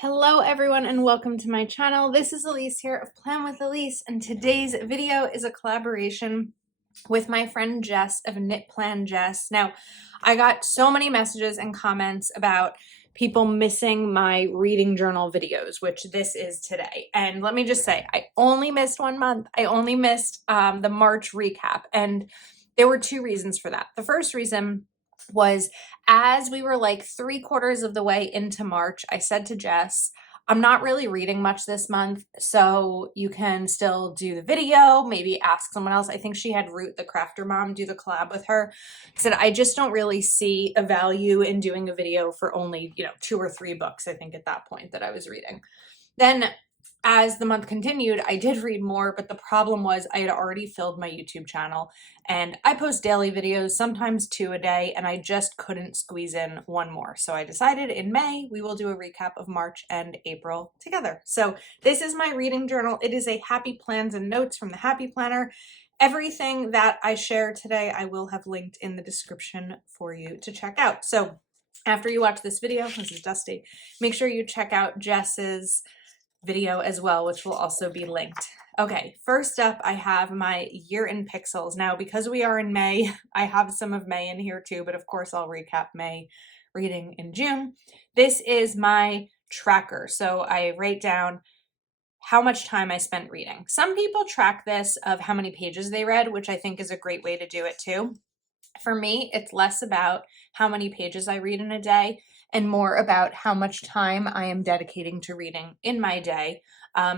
Hello everyone and welcome to my channel. This is Elise here of Plan with Elise, and today's video is a collaboration with my friend Jess of Knit Plan Jess. Now, I got so many messages and comments about people missing my reading journal videos, which this is today. And let me just say, I only missed 1 month. I only missed the March recap, and there were two reasons for that. The first reason was as we were like 3/4 of the way into March, I said to Jess, I'm not really reading much this month, so you can still do the video, maybe ask someone else. I think she had Root, the crafter mom, do the collab with her. I said, I just don't really see a value in doing a video for only, 2 or 3 books, I think at that point that I was reading. Then as the month continued, I did read more, but the problem was I had already filled my YouTube channel and I post daily videos, sometimes 2 a day, and I just couldn't squeeze in one more. So I decided in May, we will do a recap of March and April together. So this is my reading journal. It is a happy plans and notes from the Happy Planner. Everything that I share today, I will have linked in the description for you to check out. So after you watch this video, this is Dusty, make sure you check out Jess's video as well, which will also be linked. Okay, first up, I have my year in pixels. Now, because we are in May, I have some of May in here too, but of course I'll recap May reading in June. This is my tracker. So I write down how much time I spent reading. Some people track this of how many pages they read, which I think is a great way to do it too. For me, it's less about how many pages I read in a day and more about how much time I am dedicating to reading in my day,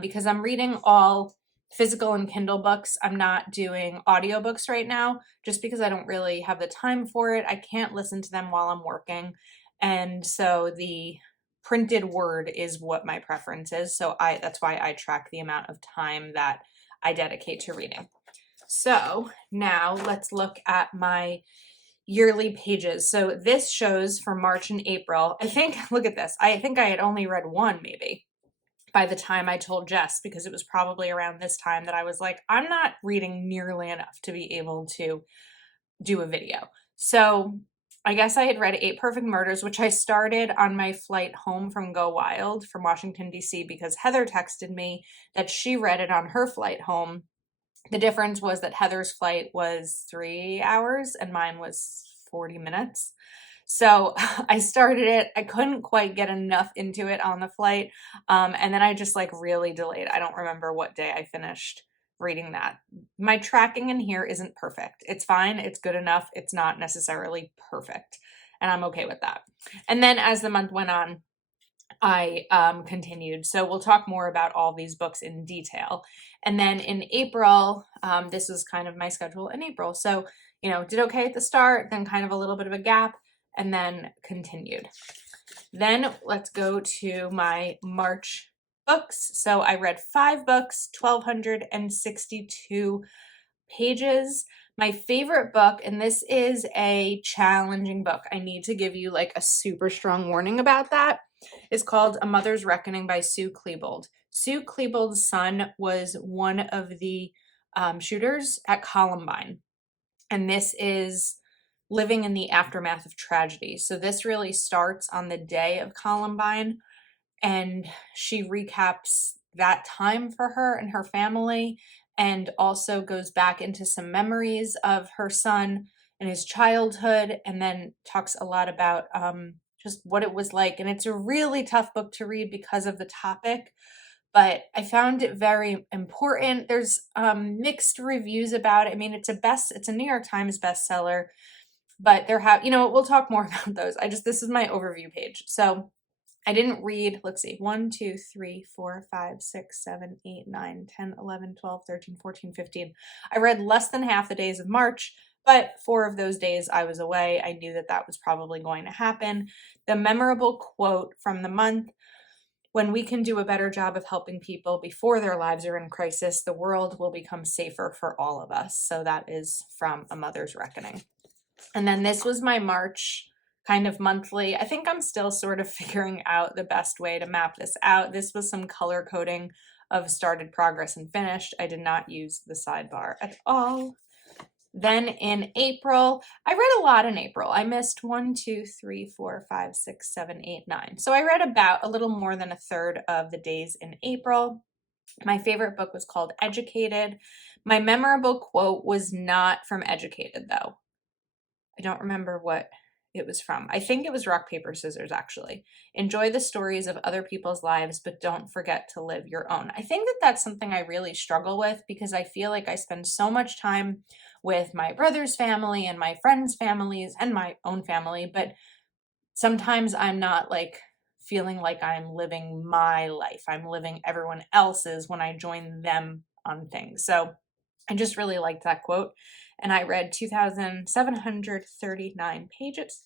because I'm reading all physical and Kindle books. I'm not doing audiobooks right now just because I don't really have the time for it. I can't listen to them while I'm working. And so the printed word is what my preference is. So that's why I track the amount of time that I dedicate to reading. So now let's look at my yearly pages. So this shows for March and April. I think, look at this. I think I had only read one maybe by the time I told Jess, because it was probably around this time that I was like, I'm not reading nearly enough to be able to do a video. So I guess I had read 8 Perfect Murders, which I started on my flight home from Go Wild from Washington, D.C., because Heather texted me that she read it on her flight home. The difference was that Heather's flight was 3 hours and mine was 40 minutes. So I started it. I couldn't quite get enough into it on the flight. And then I just really delayed. I don't remember what day I finished reading that. My tracking in here isn't perfect. It's fine. It's good enough. It's not necessarily perfect. And I'm okay with that. And then as the month went on, I continued. So we'll talk more about all these books in detail. And then in April, this was kind of my schedule in April. So, did okay at the start, then kind of a little bit of a gap, and then continued. Then let's go to my March books. So I read 5 books, 1,262 pages. My favorite book, and this is a challenging book, I need to give you a super strong warning about that, is called A Mother's Reckoning by Sue Klebold. Sue Klebold's son was one of the shooters at Columbine, and this is living in the aftermath of tragedy. So this really starts on the day of Columbine, and she recaps that time for her and her family, and also goes back into some memories of her son and his childhood, and then talks a lot about just what it was like. And it's a really tough book to read because of the topic, but I found it very important. There's mixed reviews about it. I mean, it's a New York Times bestseller, but we'll talk more about those. This is my overview page. So I didn't read, let's see, 1, 2, 3, 4, 5, 6, 7, 8, 9, 10, 11, 12, 13, 14, 15. I read less than half the days of March, but 4 of those days I was away. I knew that was probably going to happen. The memorable quote from the month: when we can do a better job of helping people before their lives are in crisis, the world will become safer for all of us. So that is from A Mother's Reckoning. And then this was my March kind of monthly. I think I'm still sort of figuring out the best way to map this out. This was some color coding of started, progress, and finished. I did not use the sidebar at all. Then in April, I read a lot in April. I missed 1, 2, 3, 4, 5, 6, 7, 8, 9. So I read about a little more than a third of the days in April. My favorite book was called Educated. My memorable quote was not from Educated, though. I don't remember what it was from. I think it was Rock, Paper, Scissors, actually. Enjoy the stories of other people's lives, but don't forget to live your own. I think that that's something I really struggle with because I feel like I spend so much time with my brother's family and my friends' families and my own family, but sometimes I'm not like feeling like I'm living my life. I'm living everyone else's when I join them on things. So I just really liked that quote. And I read 2,739 pages.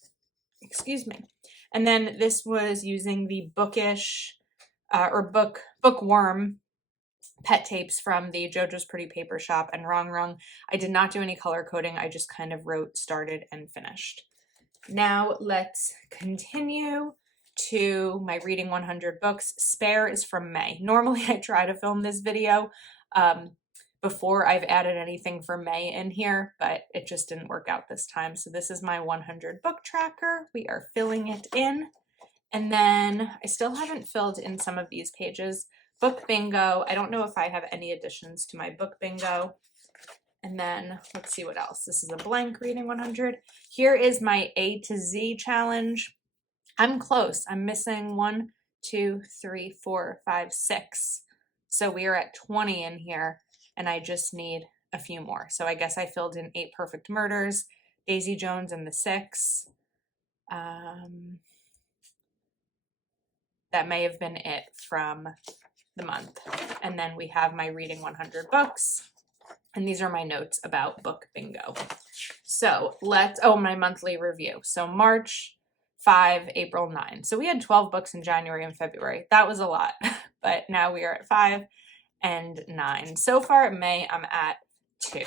Excuse me. And then this was using the bookish bookworm pet tapes from the JoJo's Pretty Paper Shop and Wrong. I did not do any color coding. I just kind of wrote, started, and finished. Now let's continue to my reading 100 books. Spare is from May. Normally I try to film this video before I've added anything for May in here, but it just didn't work out this time. So this is my 100 book tracker. We are filling it in. And then I still haven't filled in some of these pages. Book bingo. I don't know if I have any additions to my book bingo. And then let's see what else. This is a blank reading 100. Here is my A to Z challenge. I'm close. I'm missing 1, 2, 3, 4, 5, 6. So we are at 20 in here, and I just need a few more. So I guess I filled in 8 Perfect Murders, Daisy Jones and the Six. That may have been it from the month. And then we have my reading 100 books. And these are my notes about book bingo. So my monthly review. So March 5, April 9. So we had 12 books in January and February. That was a lot, but now we are at 5 and 9. So far in May, I'm at 2.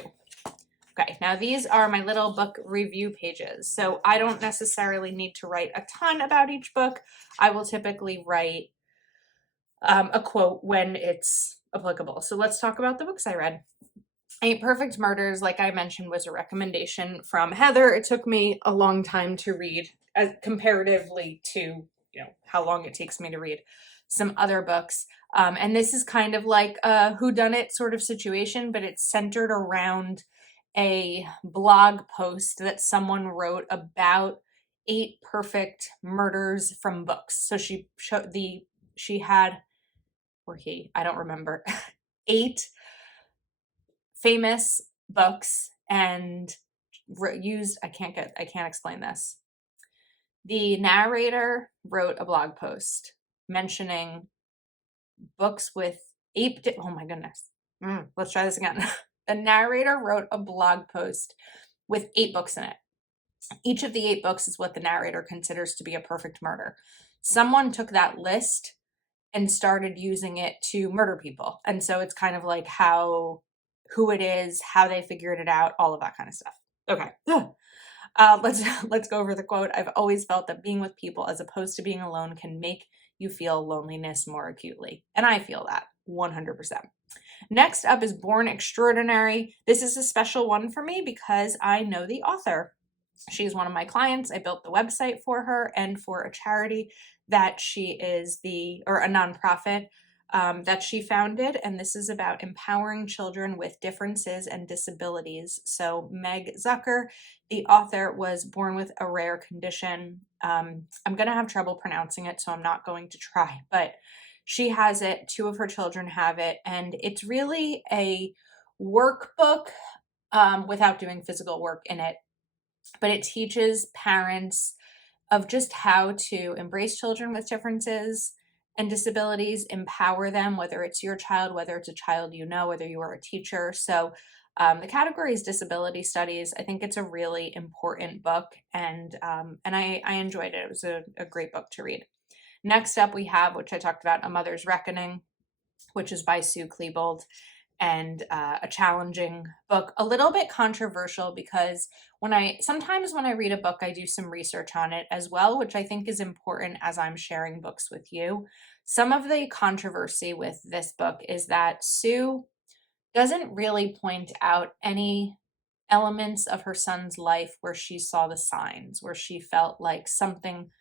Okay, now these are my little book review pages. So I don't necessarily need to write a ton about each book. I will typically write a quote when it's applicable. So let's talk about the books I read. 8 Perfect Murders, like I mentioned, was a recommendation from Heather. It took me a long time to read, comparatively to how long it takes me to read some other books. And this is kind of like a whodunit sort of situation, but it's centered around a blog post that someone wrote about 8 perfect murders from books. So she had, or he, I don't remember, 8 famous books and I can't explain this. The narrator wrote a blog post mentioning books with 8, oh my goodness. Let's try this again. The narrator wrote a blog post with 8 books in it. Each of the 8 books is what the narrator considers to be a perfect murder. Someone took that list and started using it to murder people. And so it's kind of like who it is, how they figured it out, all of that kind of stuff. Okay. Let's go over the quote. I've always felt that being with people as opposed to being alone can make you feel loneliness more acutely. And I feel that 100%. Next up is Born Extraordinary. This is a special one for me because I know the author. She's one of my clients. I built the website for her and for a charity that she is a nonprofit that she founded, and this is about empowering children with differences and disabilities. So Meg Zucker, the author, was born with a rare condition. I'm going to have trouble pronouncing it, so I'm not going to try, but she has it. 2 of her children have it, and it's really a workbook without doing physical work in it, but it teaches parents of just how to embrace children with differences and disabilities, empower them, whether it's your child, whether it's a child whether you are a teacher. So the category is disability studies. I think it's a really important book, and I enjoyed it. It was a great book to read. Next up we have, which I talked about, A Mother's Reckoning, which is by Sue Klebold, and a challenging book, a little bit controversial because sometimes when I read a book, I do some research on it as well, which I think is important as I'm sharing books with you. Some of the controversy with this book is that Sue doesn't really point out any elements of her son's life where she saw the signs, where she felt like something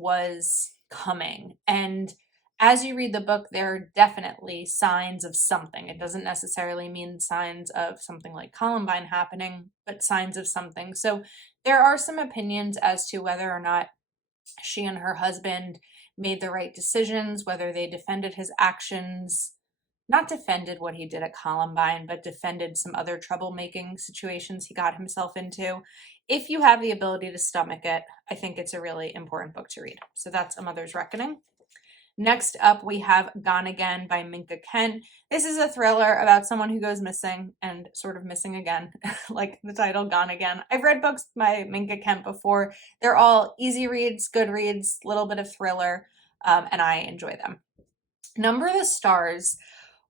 was coming. And as you read the book, there are definitely signs of something. It doesn't necessarily mean signs of something like Columbine happening, but signs of something. So there are some opinions as to whether or not she and her husband made the right decisions, whether they defended his actions, not defended what he did at Columbine, but defended some other troublemaking situations he got himself into. If you have the ability to stomach it, I think it's a really important book to read. So that's A Mother's Reckoning. Next up, we have Gone Again by Minka Kent. This is a thriller about someone who goes missing and sort of missing again, like the title, Gone Again. I've read books by Minka Kent before. They're all easy reads, good reads, little bit of thriller, and I enjoy them. Number the Stars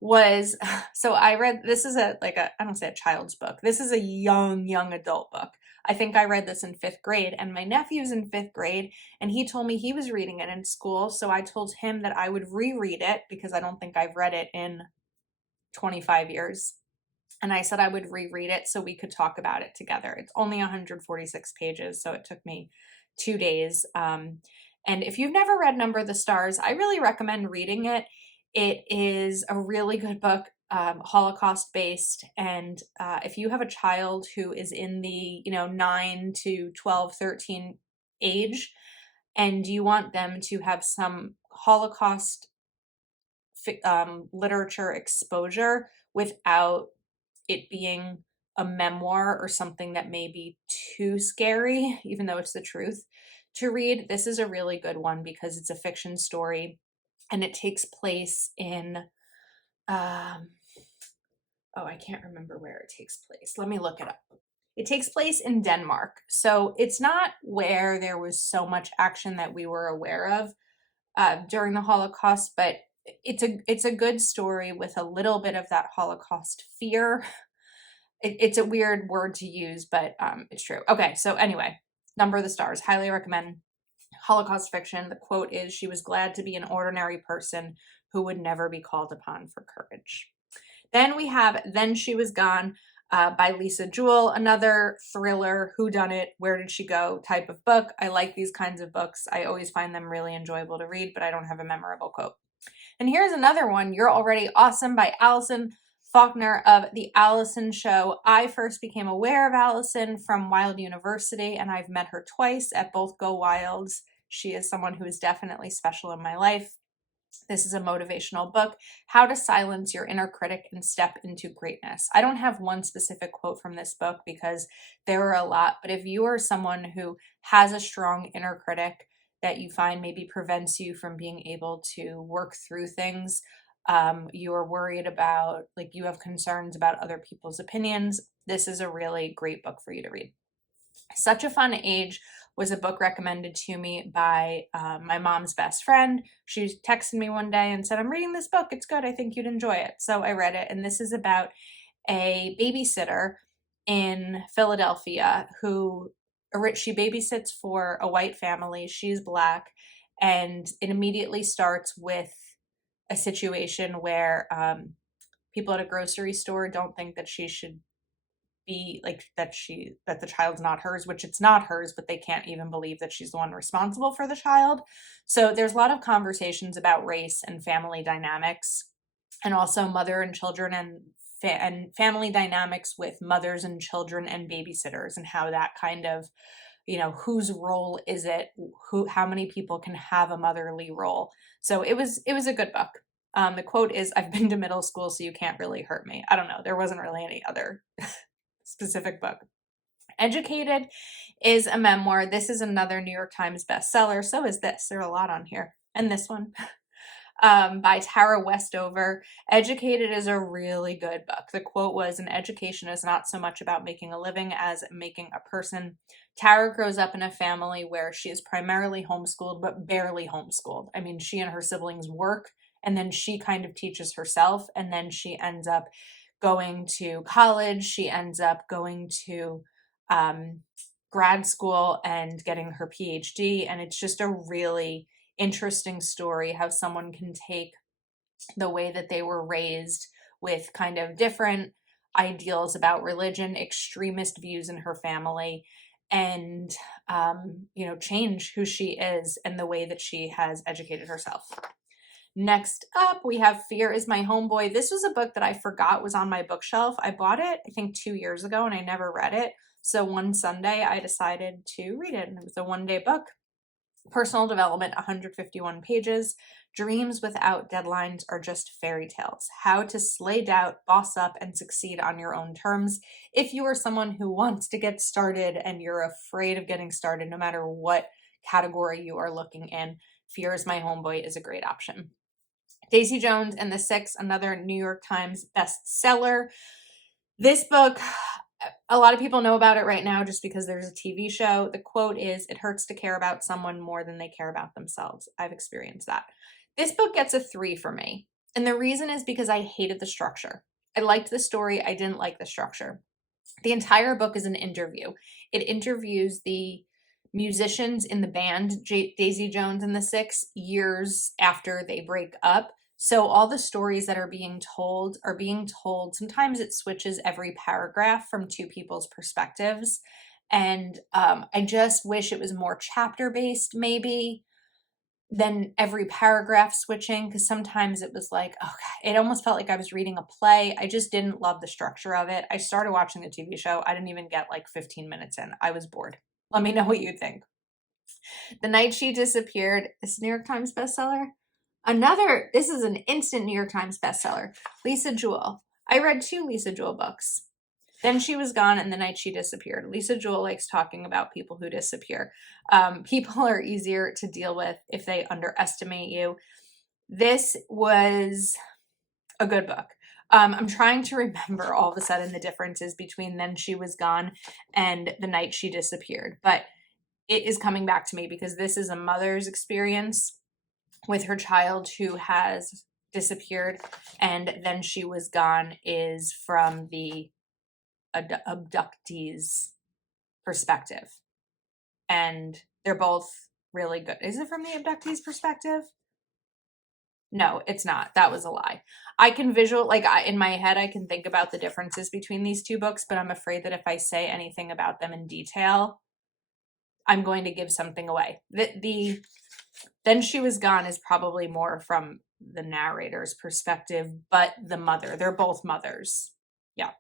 was, so I read, this is I don't say a child's book. This is a young adult book. I think I read this in 5th grade, and my nephew's in 5th grade, and he told me he was reading it in school. So I told him that I would reread it because I don't think I've read it in 25 years. And I said I would reread it so we could talk about it together. It's only 146 pages, so it took me 2 days. And if you've never read Number the Stars, I really recommend reading it. It is a really good book, Holocaust based. And if you have a child who is in the 9 to 12, 13 age, and you want them to have some Holocaust literature exposure without it being a memoir or something that may be too scary, even though it's the truth, to read, this is a really good one because it's a fiction story and it takes place in, I can't remember where it takes place. Let me look it up. It takes place in Denmark. So it's not where there was so much action that we were aware of during the Holocaust, but it's a good story with a little bit of that Holocaust fear. It's a weird word to use, but it's true. Okay, so anyway, Number the Stars, highly recommend. Holocaust fiction. The quote is, "She was glad to be an ordinary person who would never be called upon for courage." Then we have Then She Was Gone by Lisa Jewell, another thriller, whodunit, where did she go type of book. I like these kinds of books. I always find them really enjoyable to read, but I don't have a memorable quote. And here's another one, You're Already Awesome by Allison Faulkner of The Allison Show. I first became aware of Allison from Wild University, and I've met her twice at both Go Wilds. She is someone who is definitely special in my life. This is a motivational book, How to Silence Your Inner Critic and Step into Greatness. I don't have one specific quote from this book because there are a lot, but if you are someone who has a strong inner critic that you find maybe prevents you from being able to work through things, you are worried about, like you have concerns about other people's opinions, this is a really great book for you to read. Such a Fun Age was a book recommended to me by my mom's best friend. She texted me one day and said, I'm reading this book. It's good. I think you'd enjoy it. So I read it. And this is about a babysitter in Philadelphia who she babysits for a white family. She's Black. And it immediately starts with a situation where people at a grocery store don't think that she should be like that the child's not hers, which it's not hers, but they can't even believe that she's the one responsible for the child. So there's a lot of conversations about race and family dynamics, and also mother and children and family dynamics with mothers and children and babysitters, and how that kind of, whose role is it, how many people can have a motherly role. So it was a good book. The quote is, I've been to middle school, so you can't really hurt me. I don't know. There wasn't really any other specific book. Educated is a memoir. This is another New York Times bestseller. So is this. There are a lot on here. And this one by Tara Westover. Educated is a really good book. The quote was, an education is not so much about making a living as making a person. Tara grows up in a family where she is primarily homeschooled, but barely homeschooled. I mean, she and her siblings work, and then she kind of teaches herself, and then she ends up going to college. She ends up going to grad school and getting her PhD. And it's just a really interesting story how someone can take the way that they were raised with kind of different ideals about religion, extremist views in her family, and, you know, change who she is and the way that she has educated herself. Next up, we have Fear is My Homeboy. This was a book that I forgot was on my bookshelf. I bought it, I think 2 years ago, and I never read it. So one Sunday I decided to read it, and it was a one-day book. Personal development, 151 pages. Dreams without deadlines are just fairy tales. How to slay doubt, boss up, and succeed on your own terms. If you are someone who wants to get started and you're afraid of getting started, no matter what category you are looking in, Fear is My Homeboy is a great option. Daisy Jones and the Six, another New York Times bestseller. This book, a lot of people know about it right now just because there's a TV show. The quote is, "It hurts to care about someone more than they care about themselves." I've experienced that. This book gets a 3 for me. And the reason is because I hated the structure. I liked the story. I didn't like the structure. The entire book is an interview. It interviews the musicians in the band, Daisy Jones and the Six, years after they break up. So all the stories that are being told, sometimes it switches every paragraph from two people's perspectives. And I just wish it was more chapter-based, maybe, than every paragraph switching, because sometimes it was like, okay, it almost felt like I was reading a play. I just didn't love the structure of it. I started watching the TV show. I didn't even get like 15 minutes in. I was bored. Let me know what you think. The Night She Disappeared is New York Times bestseller. This is an instant New York Times bestseller. Lisa Jewell. I read 2 Lisa Jewell books. Then She Was Gone and The Night She Disappeared. Lisa Jewell likes talking about people who disappear. People are easier to deal with if they underestimate you. This was a good book. I'm trying to remember all of a sudden the differences between Then She Was Gone and The Night She Disappeared. But it is coming back to me because this is a mother's experience with her child who has disappeared. And Then She Was Gone is from the abductee's perspective. And they're both really good. Is it from the abductee's perspective? No, it's not. That was a lie. I can in my head, I can think about the differences between these 2 books, but I'm afraid that if I say anything about them in detail, I'm going to give something away. The Then She Was Gone is probably more from the narrator's perspective, but the mother, they're both mothers. Yeah.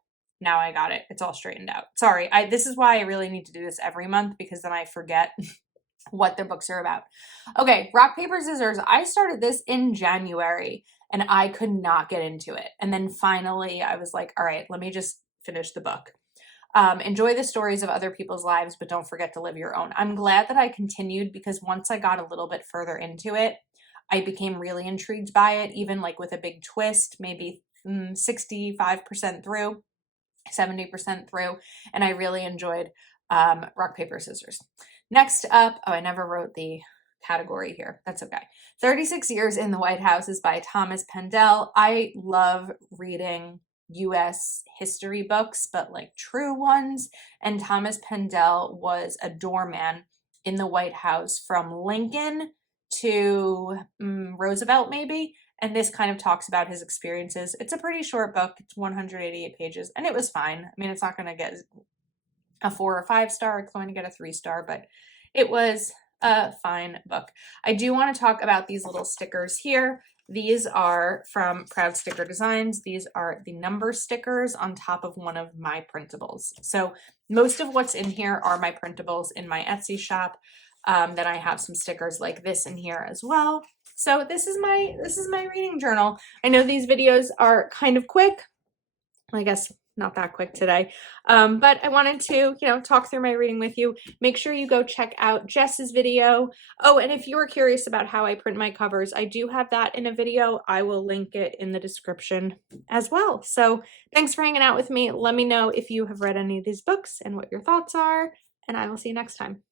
Now I got it. It's all straightened out. Sorry. This is why I really need to do this every month, because then I forget what their books are about. Okay, Rock, Paper, Scissors. I started this in January and I could not get into it. And then finally I was like, all right, let me just finish the book. Enjoy the stories of other people's lives, but don't forget to live your own. I'm glad that I continued, because once I got a little bit further into it, I became really intrigued by it, even like with a big twist, maybe 65% through, 70% through, and I really enjoyed Rock, Paper, Scissors. Next up, I never wrote the category here. That's okay. 36 Years in the White House is by Thomas Pendel. I love reading U.S. history books, but like true ones. And Thomas Pendel was a doorman in the White House from Lincoln to Roosevelt, maybe. And this kind of talks about his experiences. It's a pretty short book. It's 188 pages, and it was fine. I mean, it's not going to get a 4 or 5 star. It's going to get a 3 star, but it was a fine book. I do want to talk about these little stickers here. These are from Proud Sticker Designs. These are the number stickers on top of one of my printables. So most of what's in here are my printables in my Etsy shop. Then I have some stickers like this in here as well. So this is my reading journal. I know these videos are kind of quick. I guess not that quick today. But I wanted to, talk through my reading with you. Make sure you go check out Jess's video. Oh, and if you were curious about how I print my covers, I do have that in a video. I will link it in the description as well. So thanks for hanging out with me. Let me know if you have read any of these books and what your thoughts are, and I will see you next time.